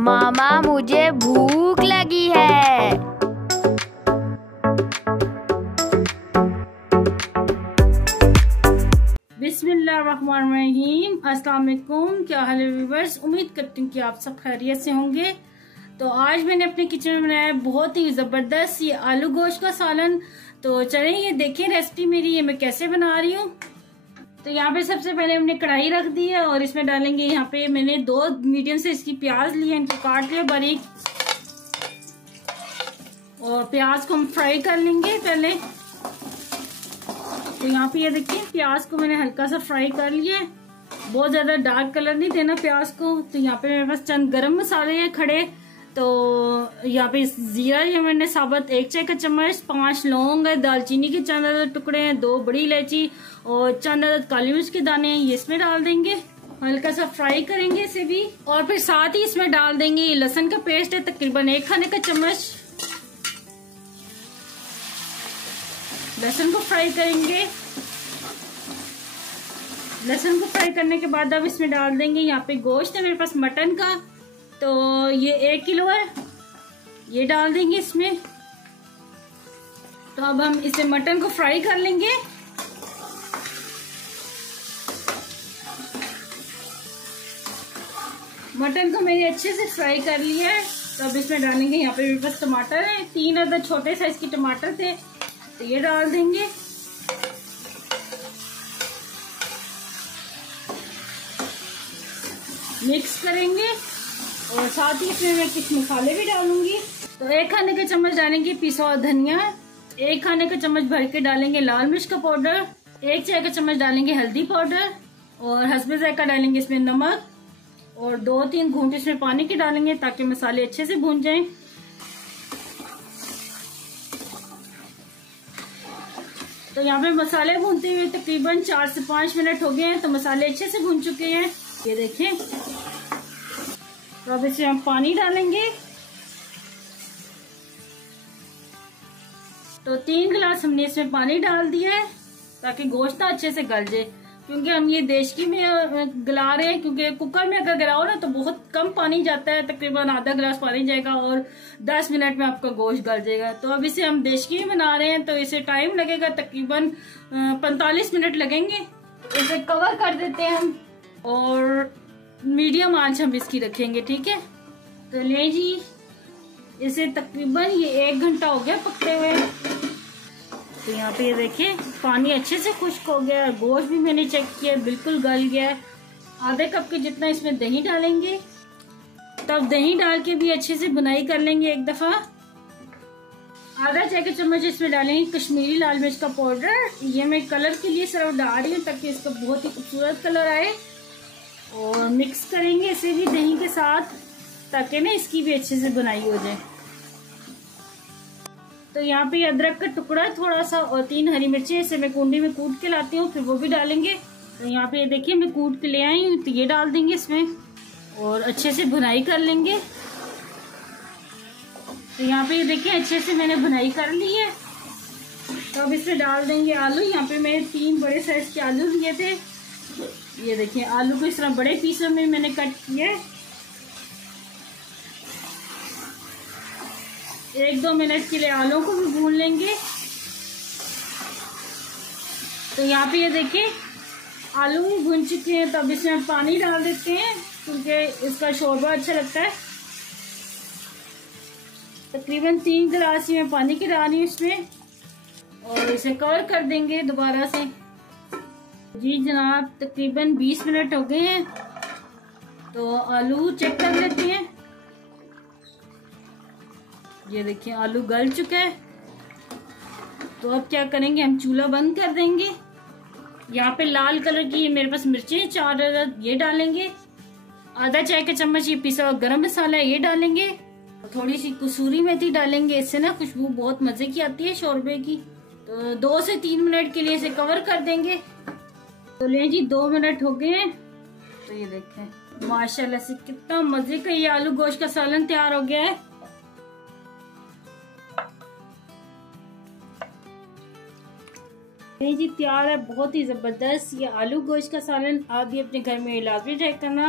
मामा मुझे भूख लगी है। बिस्मिल्लाहिर्रहमानिर्रहीम। अस्सलाम वालेकुम। क्या हाल है व्यूअर्स? उम्मीद करती हूँ कि आप सब खैरियत से होंगे। तो आज मैंने अपने किचन में बनाया बहुत ही ज़बरदस्त ये आलू गोश्त का सालन। तो चलें ये देखें रेसिपी मेरी, ये मैं कैसे बना रही हूँ। तो यहाँ पे सबसे पहले हमने कढ़ाई रख दी है और इसमें डालेंगे, यहाँ पे मैंने 2 मीडियम से इसकी प्याज लिए, इनको काट लिया बारीक। और प्याज को हम फ्राई कर लेंगे पहले। तो यहाँ पे ये देखिए प्याज को मैंने हल्का सा फ्राई कर लिया है, बहुत ज्यादा डार्क कलर नहीं देना प्याज को। तो यहाँ पे मेरे पास चंद गरम मसाले हैं खड़े। तो यहाँ पे जीरा ये मैंने साबुत 1 चाय का चम्मच, 5 लौंग है, दालचीनी के चंद अदद टुकड़े हैं, 2 बड़ी इलायची और चंद अदद काली मिर्च के दाने हैं, ये इसमें डाल देंगे। हल्का सा फ्राई करेंगे इसे भी। और फिर साथ ही इसमें डाल देंगे ये लहसुन का पेस्ट है, तकरीबन 1 खाने का चम्मच। लहसुन को फ्राई करेंगे। लहसुन को फ्राई करने के बाद अब इसमें डाल देंगे, यहाँ पे गोश्त है मेरे पास मटन का, तो ये 1 किलो है, ये डाल देंगे इसमें। तो अब हम इसे मटन को फ्राई कर लेंगे। मटन को मैंने अच्छे से फ्राई कर लिया है। तो अब इसमें डालेंगे, यहाँ पे मेरे पास टमाटर है, 3 अदद छोटे साइज के टमाटर थे, तो ये डाल देंगे। मिक्स करेंगे और साथ ही इसमें मैं कुछ मसाले भी डालूंगी। तो 1 खाने का चम्मच डालेंगे पिसा हुआ धनिया, 1 खाने का चम्मच भर के डालेंगे लाल मिर्च का पाउडर, 1 चाय का चम्मच डालेंगे हल्दी पाउडर और हस्बे जायका डालेंगे इसमें नमक और 2-3 घूंट इसमें पानी के डालेंगे ताकि मसाले अच्छे से भून जाएं। तो यहाँ पे मसाले भूनते हुए तकरीबन 4 से 5 मिनट हो गए हैं, तो मसाले अच्छे से भून चुके हैं, ये देखें। तो अब इसमें हम पानी डालेंगे। तो 3 गिलास हमने इसमें पानी डाल दिया है ताकि गोश्त अच्छे से गल जाए, क्योंकि हम ये देशकी में गला रहे हैं, क्योंकि कुकर में अगर गलाओ ना तो बहुत कम पानी जाता है, तकरीबन आधा गिलास पानी जाएगा और 10 मिनट में आपका गोश्त गल जाएगा। तो अब इसे हम देशकी में बना रहे हैं तो इसे टाइम लगेगा, तकरीबन 45 मिनट लगेंगे। इसे कवर कर देते हैं हम और मीडियम आंच हम इसकी रखेंगे, ठीक है। तो ले जी, इसे तकरीबन ये 1 घंटा हो गया पकते हुए। तो यहाँ पे ये देखिए पानी अच्छे से खुश्क हो गया है, गोश्त भी मैंने चेक किया बिल्कुल गल गया है। आधे कप के जितना इसमें दही डालेंगे, तब दही डाल के भी अच्छे से बुनाई कर लेंगे एक दफा। आधा चाय का चम्मच इसमें डालेंगे कश्मीरी लाल मिर्च का पाउडर, ये मैं कलर के लिए सिर्फ डाल रही हूँ ताकि इसका बहुत ही खूबसूरत कलर आए। और मिक्स करेंगे इसे भी दही के साथ ताकि ना इसकी भी अच्छे से बुनाई हो जाए। तो यहाँ पे अदरक का टुकड़ा थोड़ा सा और 3 हरी मिर्चें इसे मैं कुंडी में कूट के लाती हूँ, फिर वो भी डालेंगे। तो यहाँ पे देखिए मैं कूट के ले आई हूँ, तो ये डाल देंगे इसमें और अच्छे से भुनाई कर लेंगे। तो यहाँ पे देखिए अच्छे से मैंने भुनाई कर ली है। तो अब इसमें डाल देंगे आलू। यहाँ पे मैंने 3 बड़े साइज के आलू लिए थे, ये देखिए आलू को इस तरह बड़े पीसों में मैंने कट किया है। 1-2 मिनट के लिए आलू को भी भून लेंगे। तो यहाँ पे ये देखिए आलू भी भून चुके हैं। तो अब इसमें हम पानी डाल देते हैं क्योंकि इसका शोरबा अच्छा लगता है। तकरीबन 3 गिलास ही मैं पानी की डाली हूँ इसमें और इसे कवर कर देंगे दोबारा से। जी जनाब, तकरीबन 20 मिनट हो गए हैं। तो आलू चेक कर लेते हैं। ये देखिए आलू गल चुका है। तो अब क्या करेंगे, हम चूल्हा बंद कर देंगे। यहाँ पे लाल कलर की मेरे पास मिर्चें 4 अदद ये डालेंगे। आधा चाय का चम्मच ये पिसा हुआ गरम मसाला ये डालेंगे। थोड़ी सी कसूरी मेथी डालेंगे, इससे ना खुशबू बहुत मजे की आती है शोरबे की। तो 2 से 3 मिनट के लिए इसे कवर कर देंगे। तो ले जी 2 मिनट हो गए हैं। तो ये देखें माशाल्लाह से कितना मजे का ये आलू गोश्त का सालन तैयार हो गया है। ये जी तैयार है, बहुत ही जबरदस्त ये आलू गोश्त का सालन। आप भी अपने घर में लाजमी ट्राई करना